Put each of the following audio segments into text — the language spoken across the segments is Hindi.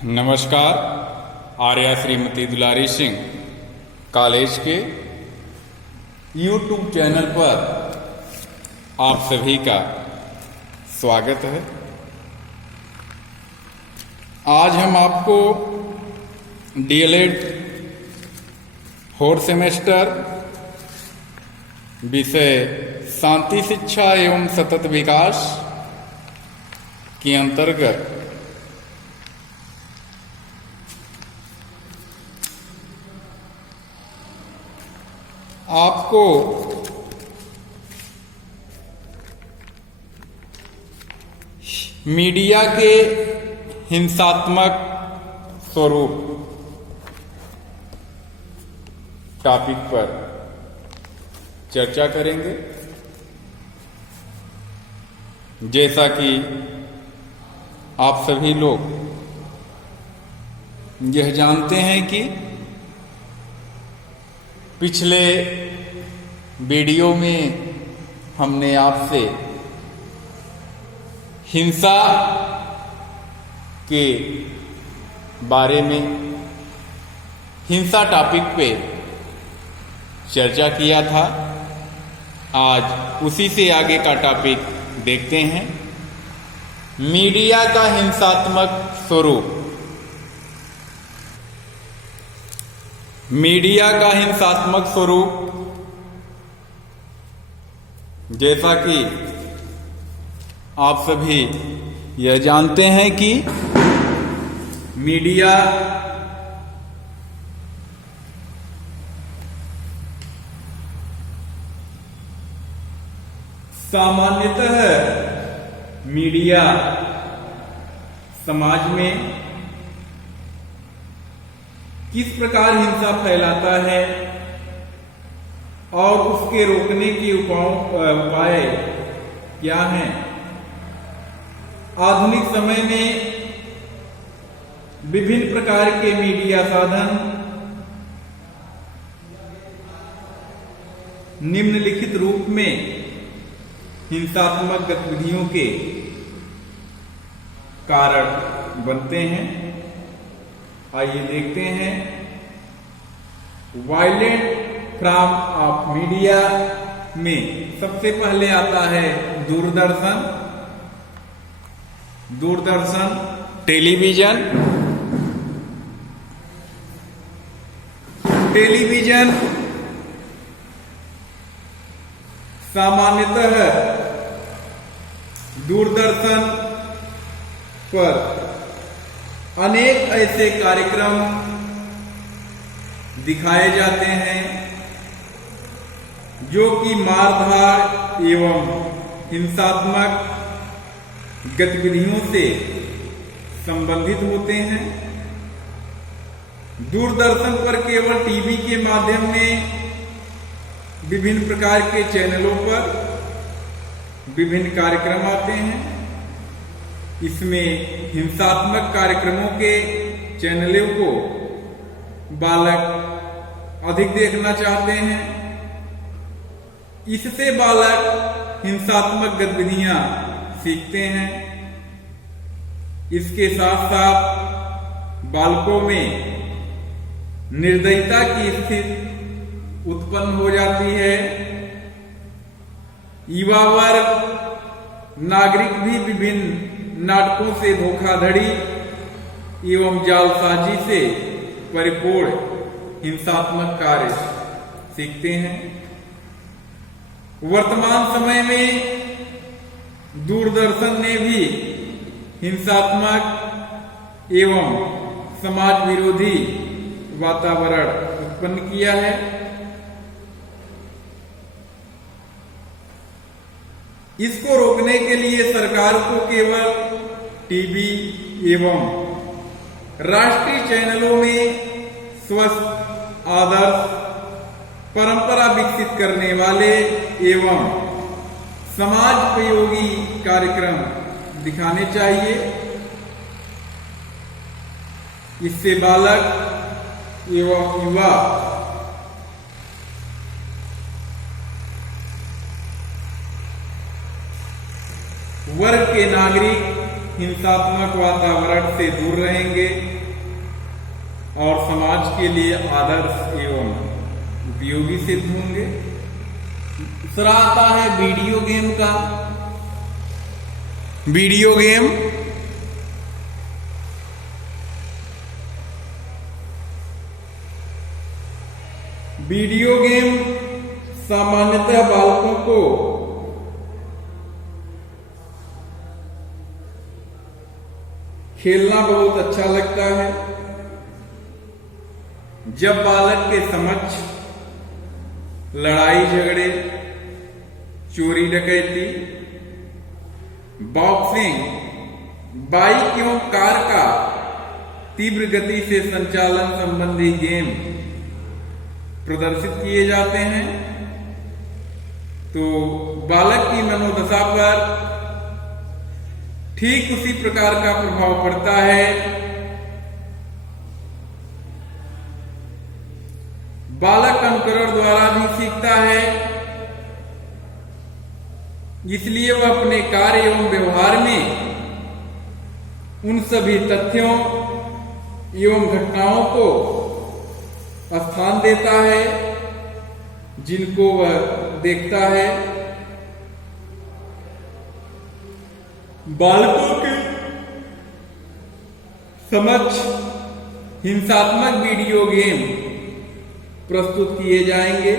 नमस्कार। आर्या श्रीमती दुलारी सिंह कॉलेज के YouTube चैनल पर आप सभी का स्वागत है। आज हम आपको DLED 4 सेमेस्टर विषय शांति शिक्षा एवं सतत विकास के अंतर्गत आपको मीडिया के हिंसात्मक स्वरूप टॉपिक पर चर्चा करेंगे। जैसा कि आप सभी लोग यह जानते हैं कि पिछले वीडियो में हमने आपसे हिंसा के बारे में हिंसा टॉपिक पे चर्चा किया था। आज उसी से आगे का टॉपिक देखते हैं, मीडिया का हिंसात्मक स्वरूप। मीडिया का हिंसात्मक स्वरूप, जैसा कि आप सभी यह जानते हैं कि मीडिया सामान्यतः मीडिया समाज में किस प्रकार हिंसा फैलाता है और उसके रोकने के उपाय क्या हैं। आधुनिक समय में विभिन्न प्रकार के मीडिया साधन निम्नलिखित रूप में हिंसात्मक गतिविधियों के कारण बनते हैं। आइए देखते हैं। वायलेंट फ्रॉम ऑफ मीडिया में सबसे पहले आता है दूरदर्शन। टेलीविजन सामान्यतः दूरदर्शन पर अनेक ऐसे कार्यक्रम दिखाए जाते हैं जो कि मारधाड़ एवं हिंसात्मक गतिविधियों से संबंधित होते हैं। दूरदर्शन पर केवल टीवी के माध्यम में विभिन्न प्रकार के चैनलों पर विभिन्न कार्यक्रम आते हैं। इसमें हिंसात्मक कार्यक्रमों के चैनलों को बालक अधिक देखना चाहते हैं। इससे बालक हिंसात्मक गतिविधियां सीखते हैं। इसके साथ साथ बालकों में निर्दयता की स्थिति उत्पन्न हो जाती है। युवा वर्ग नागरिक भी विभिन्न नाटकों से धोखाधड़ी एवं जालसाजी से परिपूर्ण हिंसात्मक कार्य सीखते हैं। वर्तमान समय में दूरदर्शन ने भी हिंसात्मक एवं समाज विरोधी वातावरण उत्पन्न किया है। इसको रोकने के लिए सरकार को केवल टीवी एवं राष्ट्रीय चैनलों में स्वस्थ आदर्श परंपरा विकसित करने वाले एवं समाज उपयोगी कार्यक्रम दिखाने चाहिए। इससे बालक एवं युवा वर्ग के नागरिक हिंसात्मक वातावरण से दूर रहेंगे और समाज के लिए आदर्श एवं उपयोगी सिद्ध होंगे। दूसरा आता है वीडियो गेम का। वीडियो गेम सामान्यतः बालकों को खेलना बहुत अच्छा लगता है। जब बालक के समक्ष लड़ाई झगड़े, चोरी डकैती, बॉक्सिंग, बाइक एवं कार का तीव्र गति से संचालन संबंधी गेम प्रदर्शित किए जाते हैं तो बालक की मनोदशा पर ठीक उसी प्रकार का प्रभाव पड़ता है। बालक अनुकरण द्वारा भी सीखता है, इसलिए वह अपने कार्य एवं व्यवहार में उन सभी तथ्यों एवं घटनाओं को स्थान देता है जिनको वह देखता है। बालकों के समक्ष हिंसात्मक वीडियो गेम प्रस्तुत किए जाएंगे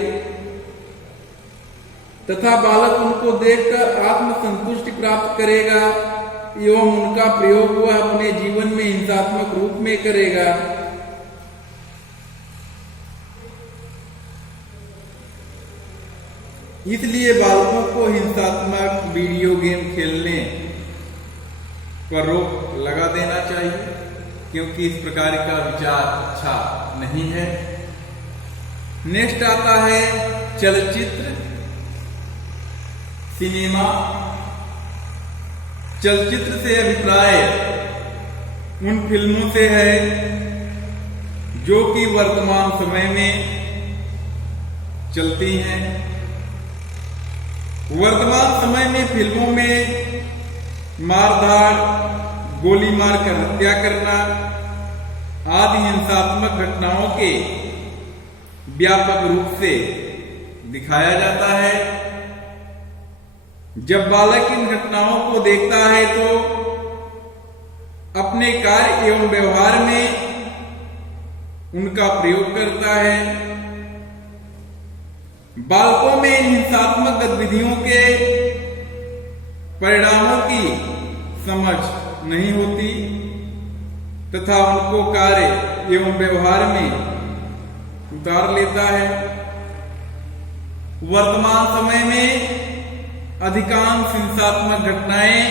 तथा बालक उनको देखकर आत्मसंतुष्टि प्राप्त करेगा एवं उनका प्रयोग वह अपने जीवन में हिंसात्मक रूप में करेगा। इसलिए बालकों को हिंसात्मक वीडियो गेम खेलने पर रोक लगा देना चाहिए, क्योंकि इस प्रकार का विचार अच्छा नहीं है। नेक्स्ट आता है चलचित्र, सिनेमा। चलचित्र से अभिप्राय उन फिल्मों से है जो कि वर्तमान समय में चलती हैं। वर्तमान समय में फिल्मों में मारधाड़, गोली मारकर हत्या करना आदि हिंसात्मक घटनाओं के व्यापक रूप से दिखाया जाता है। जब बालक इन घटनाओं को देखता है तो अपने कार्य एवं व्यवहार में उनका प्रयोग करता है। बालकों में इन हिंसात्मक गतिविधियों के परिणामों की समझ नहीं होती तथा उनको कार्य एवं व्यवहार में उतार लेता है। वर्तमान समय में अधिकांश हिंसात्मक घटनाएं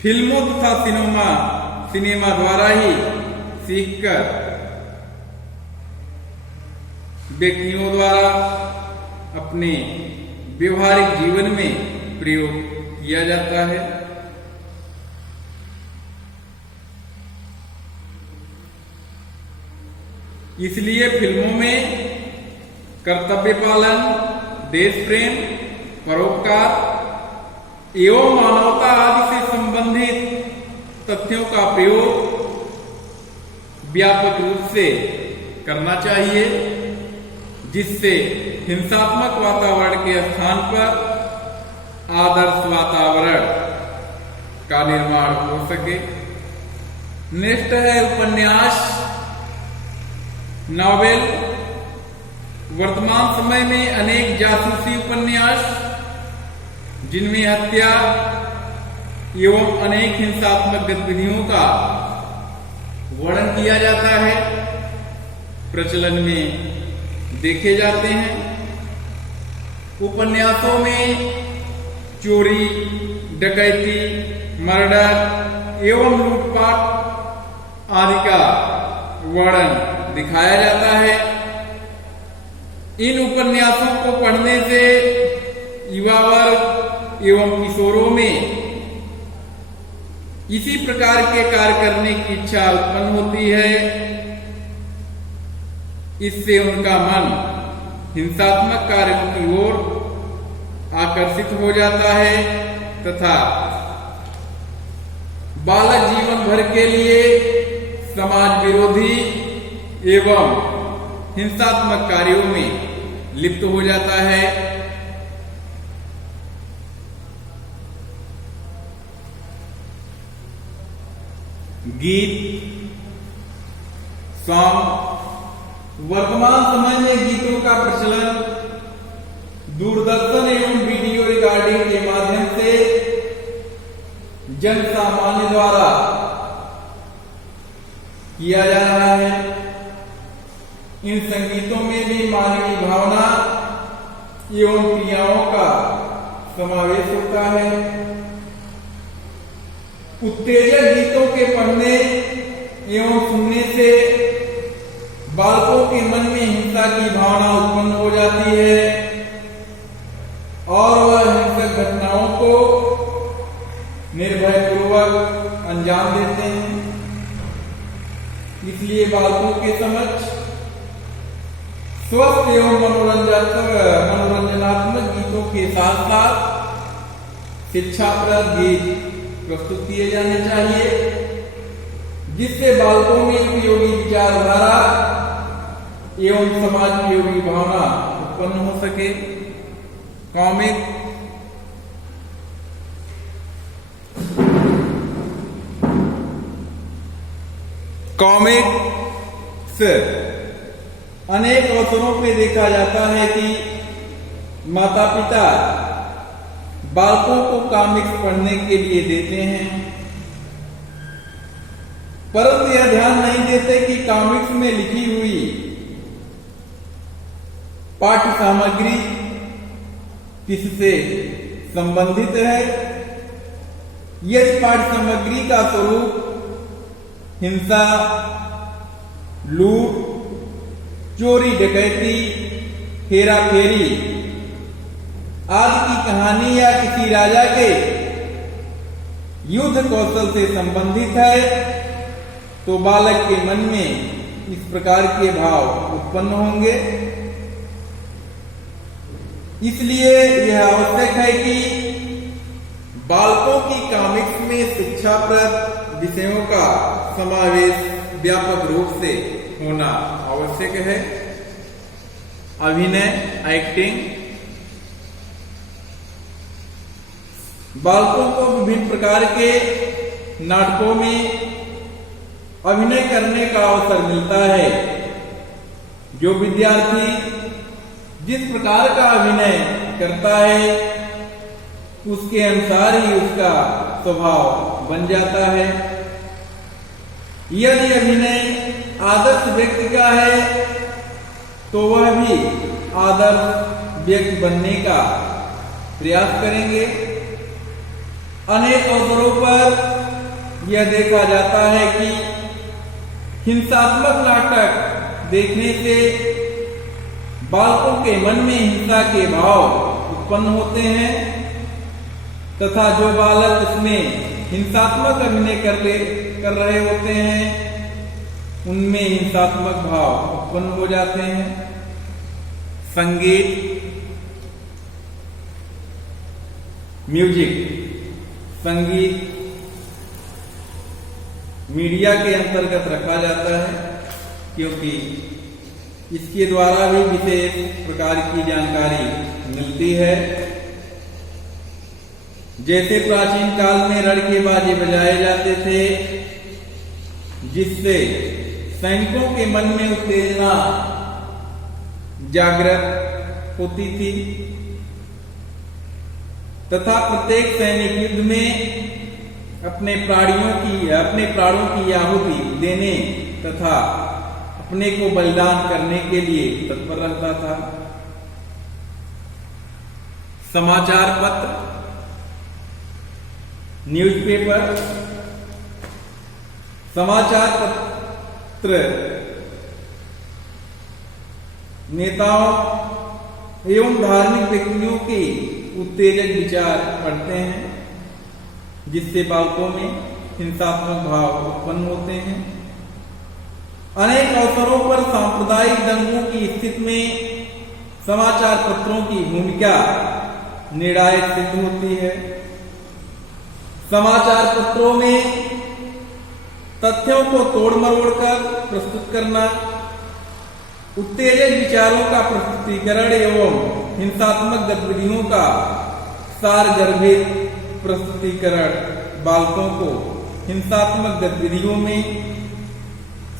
फिल्मों तथा सिनेमा द्वारा ही सीखकर व्यक्तियों द्वारा अपने व्यवहारिक जीवन में प्रयोग किया जाता है। इसलिए फिल्मों में कर्तव्य पालन, देश प्रेम, परोपकार एवं मानवता आदि से संबंधित तथ्यों का प्रयोग व्यापक रूप से करना चाहिए, जिससे हिंसात्मक वातावरण के स्थान पर आदर्श वातावरण का निर्माण हो सके। नेक्स्ट है उपन्यास, नॉवेल। वर्तमान समय में अनेक जासूसी उपन्यास जिनमें हत्या एवं अनेक हिंसात्मक गतिविधियों का वर्णन किया जाता है, प्रचलन में देखे जाते हैं। उपन्यासों में चोरी, डकैती, मर्डर एवं लूटपाट आदि का वर्णन दिखाया जाता है। इन उपन्यासों को पढ़ने से युवा वर्ग एवं किशोरों में इसी प्रकार के कार्य करने की इच्छा उत्पन्न होती है। इससे उनका मन हिंसात्मक कार्यों की ओर आकर्षित हो जाता है तथा बालक जीवन भर के लिए समाज विरोधी एवं हिंसात्मक कार्यों में लिप्त हो जाता है। गीत सॉन्ग। वर्तमान समय में गीतों का प्रचलन दूरदर्शन एवं वीडियो रिकॉर्डिंग के माध्यम से जन सामान्य द्वारा किया जा रहा है। इन संगीतों में भी मानवीय भावना एवं क्रियाओं का समावेश होता है। उत्तेजक गीतों के पढ़ने एवं सुनने से बालकों के मन में हिंसा की भावना उत्पन्न हो जाती है और वह हिंसक घटनाओं को निर्भयपूर्वक अंजाम देते हैं। इसलिए बालकों के समक्ष स्वस्थ एवं मनोरंजनात्मक गीतों के साथ साथ शिक्षाप्रद गीत प्रस्तुत किए जाने चाहिए, जिससे बालकों में उपयोगी विचारधारा एवं समाज उपयोगी भावना उत्पन्न हो सके। कॉमिक्स अनेक अवसरों पे देखा जाता है कि माता पिता बालकों को कॉमिक्स पढ़ने के लिए देते हैं, परंतु यह ध्यान नहीं देते कि कॉमिक्स में लिखी हुई पाठ्य सामग्री किससे संबंधित है। यदि पाठ्य सामग्री का स्वरूप हिंसा, लूट, चोरी डकैती, हेरा फेरी आदि की कहानी या किसी राजा के युद्ध कौशल से संबंधित है, तो बालक के मन में इस प्रकार के भाव उत्पन्न होंगे। इसलिए यह आवश्यक है कि बालकों की कॉमिक्स में शिक्षाप्रद विषयों का समावेश व्यापक रूप से होना आवश्यक है। अभिनय, एक्टिंग। बालकों को विभिन्न प्रकार के नाटकों में अभिनय करने का अवसर मिलता है। जो विद्यार्थी जिस प्रकार का अभिनय करता है उसके अनुसार ही उसका स्वभाव बन जाता है। यदि अभिनय आदर्श व्यक्ति का है तो वह भी आदर्श व्यक्ति बनने का प्रयास करेंगे। अनेक अवसरों पर यह देखा जाता है कि हिंसात्मक नाटक देखने से बालकों के मन में हिंसा के भाव उत्पन्न होते हैं तथा जो बालक उसमें हिंसात्मक अभिनय कर रहे होते हैं उनमें हिंसात्मक भाव उत्पन्न हो जाते हैं। संगीत, म्यूजिक। संगीत मीडिया के अंतर्गत रखा जाता है क्योंकि इसके द्वारा भी विशेष प्रकार की जानकारी मिलती है। जैसे प्राचीन काल में रणके बाजे बजाए जाते थे जिससे सैनिकों के मन में उत्तेजना जागृत होती थी तथा प्रत्येक सैनिक युद्ध में अपने प्राणों की आहुति देने तथा अपने को बलिदान करने के लिए तत्पर रहता था। समाचार पत्र, न्यूज़पेपर। समाचार पत्र नेताओं एवं धार्मिक व्यक्तियों के उत्तेजक विचार पढ़ते हैं जिससे बालकों में हिंसात्मक भाव उत्पन्न होते हैं। अनेक अवसरों पर सांप्रदायिक दंगों की स्थिति में समाचार पत्रों की भूमिका निर्णायक सिद्ध होती है। समाचार पत्रों में तथ्यों को तोड़ मरोड़ कर प्रस्तुत करना, उत्तेजक विचारों का प्रस्तुतिकरण एवं हिंसात्मक गतिविधियों का सारगर्भित प्रस्तुतिकरण बालकों को हिंसात्मक गतिविधियों में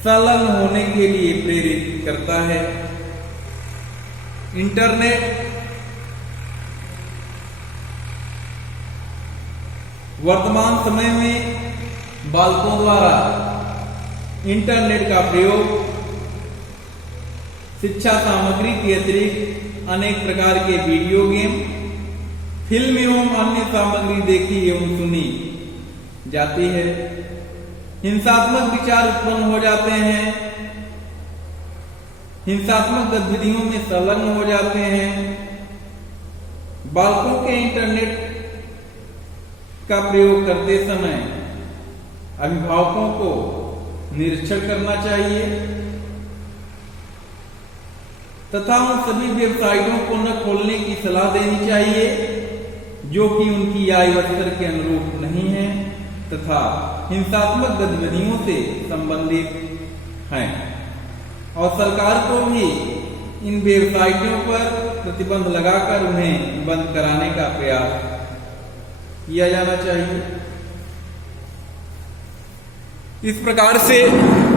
संलग्न होने के लिए प्रेरित करता है। इंटरनेट वर्तमान समय में बालकों द्वारा इंटरनेट का प्रयोग शिक्षा सामग्री के अतिरिक्त अनेक प्रकार के वीडियो गेम, फिल्म एवं अन्य सामग्री देखी एवं सुनी जाती है। हिंसात्मक विचार उत्पन्न हो जाते हैं, हिंसात्मक गतिविधियों में संलग्न हो जाते हैं। बालकों के इंटरनेट का प्रयोग करते समय अभिभावकों को निरीक्षण करना चाहिए तथा उन सभी वेबसाइटों को न खोलने की सलाह देनी चाहिए जो कि उनकी आयु स्तर के अनुरूप नहीं है तथा हिंसात्मक गतिविधियों से संबंधित हैं। और सरकार को भी इन वेबसाइटों पर प्रतिबंध लगाकर उन्हें बंद कराने का प्रयास किया जाना चाहिए। इस प्रकार से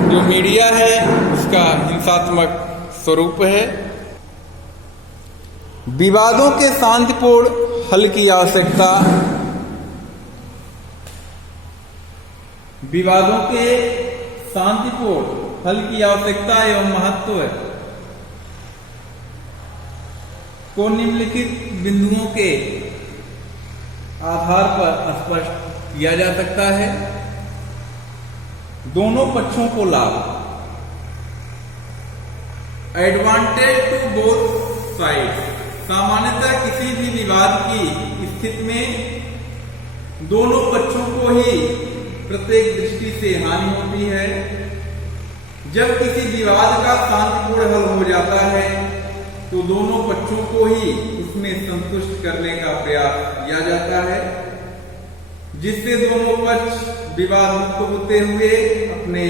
जो मीडिया है उसका हिंसात्मक स्वरूप है। विवादों के शांतिपूर्ण हल की आवश्यकता, विवादों के शांतिपूर्ण हल की आवश्यकता एवं महत्व को निम्नलिखित बिंदुओं के आधार पर स्पष्ट किया जा सकता है। दोनों पक्षों को लाभ, एडवांटेज टू बोथ साइड। सामान्यतः किसी भी विवाद की स्थिति में दोनों पक्षों को ही प्रत्येक दृष्टि से हानि होती है। जब किसी विवाद का शांतिपूर्ण हल हो जाता है तो दोनों पक्षों को ही उसमें संतुष्ट करने का प्रयास किया जाता है, जिससे दोनों पक्ष विवाद मुक्त होते हुए अपने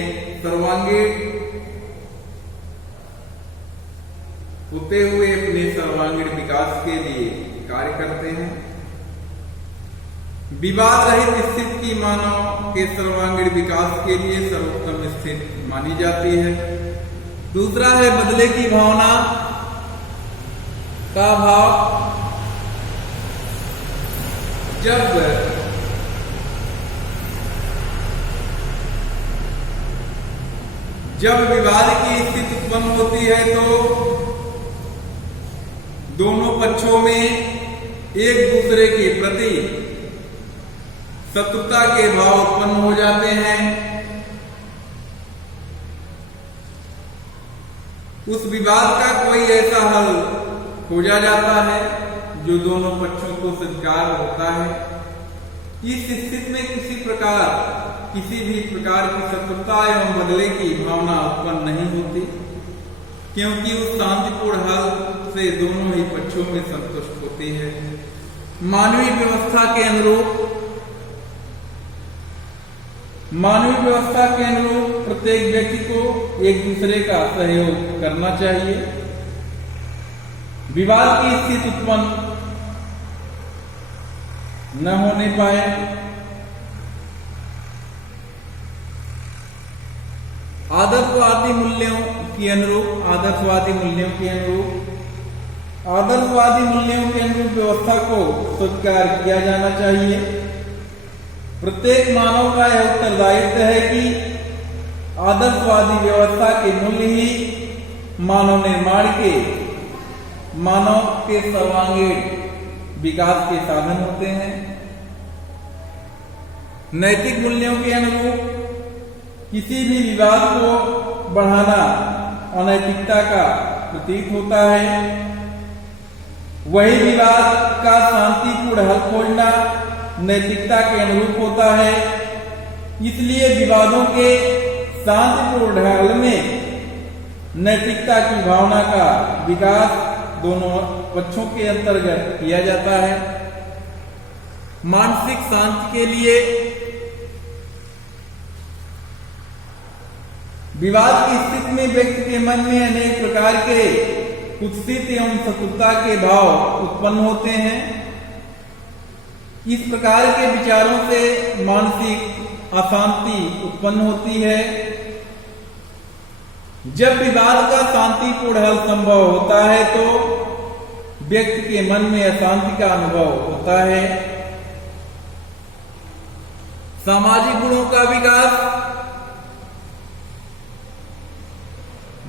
सर्वांगीण विकास के लिए कार्य करते हैं। विवाद रहित स्थिति की मानव के सर्वांगीण विकास के लिए सर्वोत्तम स्थिति मानी जाती है। दूसरा है बदले की भावना का भाव। जब विवाद की स्थिति उत्पन्न होती है तो दोनों पक्षों में एक दूसरे के प्रति शत्रुता के भाव उत्पन्न हो जाते हैं। उस विवाद का कोई ऐसा हल खोजा जाता है जो दोनों पक्षों को स्वीकार्य होता है। इस स्थिति में किसी भी प्रकार की शत्रुता एवं बदले की भावना उत्पन्न नहीं होती, क्योंकि उस शांतिपूर्ण हल से दोनों ही पक्षों में संतुष्ट होती है। मानवीय व्यवस्था के अनुरूप प्रत्येक व्यक्ति को एक दूसरे का सहयोग करना चाहिए। विवाद की स्थिति उत्पन्न न होने पाए। आदर्शवादी मूल्यों के अनुरूप व्यवस्था को स्वीकार किया जाना चाहिए। प्रत्येक मानव का यह उत्तरदायित्व है कि आदर्शवादी व्यवस्था के मूल्य ही मानव निर्माण के सर्वांगीण विकास के साधन होते हैं। नैतिक मूल्यों के अनुरूप किसी भी विवाद को बढ़ाना अनैतिकता का प्रतीक होता है। वही विवाद का शांतिपूर्ण हल खोजना नैतिकता के अनुरूप होता है। इसलिए विवादों के शांतिपूर्ण हल में नैतिकता की भावना का विकास दोनों पक्षों के अंतर्गत किया जाता है। मानसिक शांति के लिए विवाद की स्थिति में व्यक्ति के मन में अनेक प्रकार के कुत्सित एवं शत्रुता के भाव उत्पन्न होते हैं। इस प्रकार के विचारों से मानसिक अशांति उत्पन्न होती है। जब विवाद का शांतिपूर्ण हल संभव होता है तो व्यक्ति के मन में अशांति का अनुभव होता है। सामाजिक गुणों का विकास।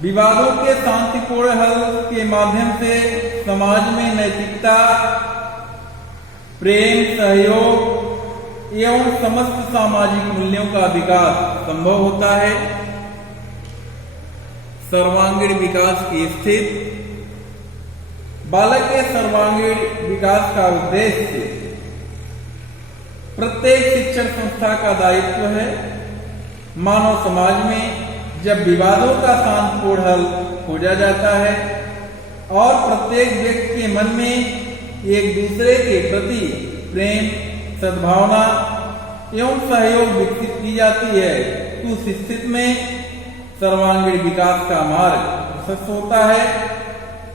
विवादों के शांतिपूर्ण हल के माध्यम से समाज में नैतिकता, प्रेम, सहयोग एवं समस्त सामाजिक मूल्यों का विकास संभव होता है। सर्वांगीण विकास की स्थिति। बालक के सर्वांगीण विकास का उद्देश्य प्रत्येक शिक्षण संस्था का दायित्व है। मानव समाज में जब विवादों का शांतिपूर्ण हल खोजा जाता है और प्रत्येक व्यक्ति के मन में एक दूसरे के प्रति प्रेम, सद्भावना एवं सहयोग विकसित की जाती है तो उस स्थिति में सर्वांगीण विकास का मार्ग प्रशस्त होता है,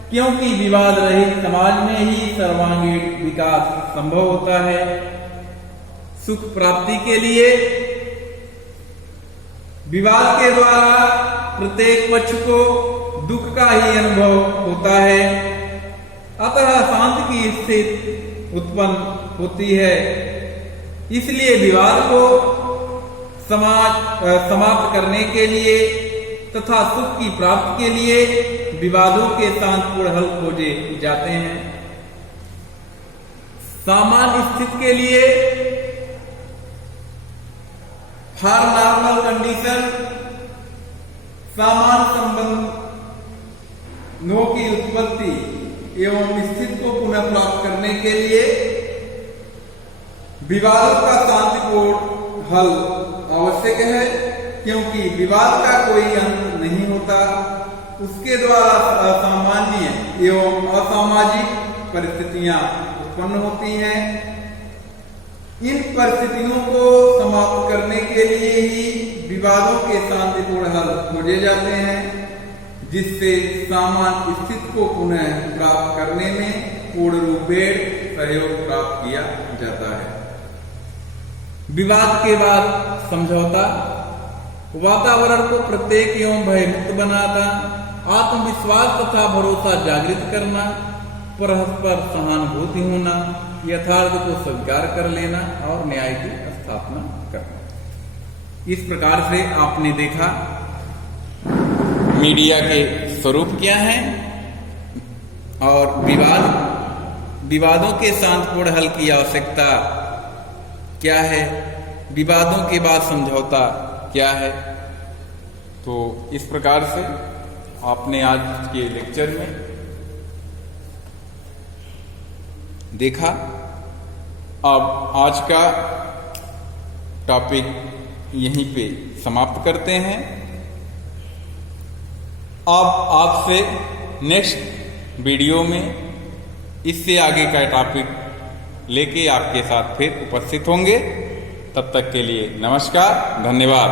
क्योंकि विवाद रहित समाज में ही सर्वांगीण विकास संभव होता है। सुख प्राप्ति के लिए विवाद के द्वारा प्रत्येक पक्ष को दुख का ही अनुभव होता है, अतः शांति की स्थिति उत्पन्न होती है। इसलिए विवाद को समाप्त करने के लिए तथा सुख की प्राप्ति के लिए विवादों के शांतिपूर्ण हल खोजे जाते हैं। सामान्य स्थिति के लिए फॉर नॉर्मल कंडीशन सामान्य संबंधों की उत्पत्ति एवं स्थिति को पुनः प्राप्त करने के लिए विवादों का शांतिपूर्ण हल आवश्यक है, क्योंकि विवाद का कोई अंत नहीं होता। उसके द्वारा असामान्य एवं असामाजिक परिस्थितियां उत्पन्न होती हैं। इन परिस्थितियों को समाप्त करने के लिए ही विवादों के शांतिपूर्ण हल खोजे जाते हैं, जिससे सामान्य स्थिति को पुनः प्राप्त करने में पूर्ण रूपेण सहयोग प्राप्त किया जाता है। विवाद के बाद समझौता वातावरण को प्रत्येक एवं भयमुक्त बनाता, आत्मविश्वास तथा भरोसा जागृत करना, परस्पर सहानुभूति होना, यथार्थ को स्वीकार कर लेना और न्याय की स्थापना करना। इस प्रकार से आपने देखा मीडिया के स्वरूप क्या हैं और विवादों के शांतिपूर्ण हल की आवश्यकता क्या है, विवादों के बाद समझौता क्या है। तो इस प्रकार से आपने आज के लेक्चर में देखा। अब आज का टॉपिक यहीं पे समाप्त करते हैं। अब आपसे नेक्स्ट वीडियो में इससे आगे का टॉपिक लेके आपके साथ फिर उपस्थित होंगे। तब तक के लिए नमस्कार, धन्यवाद।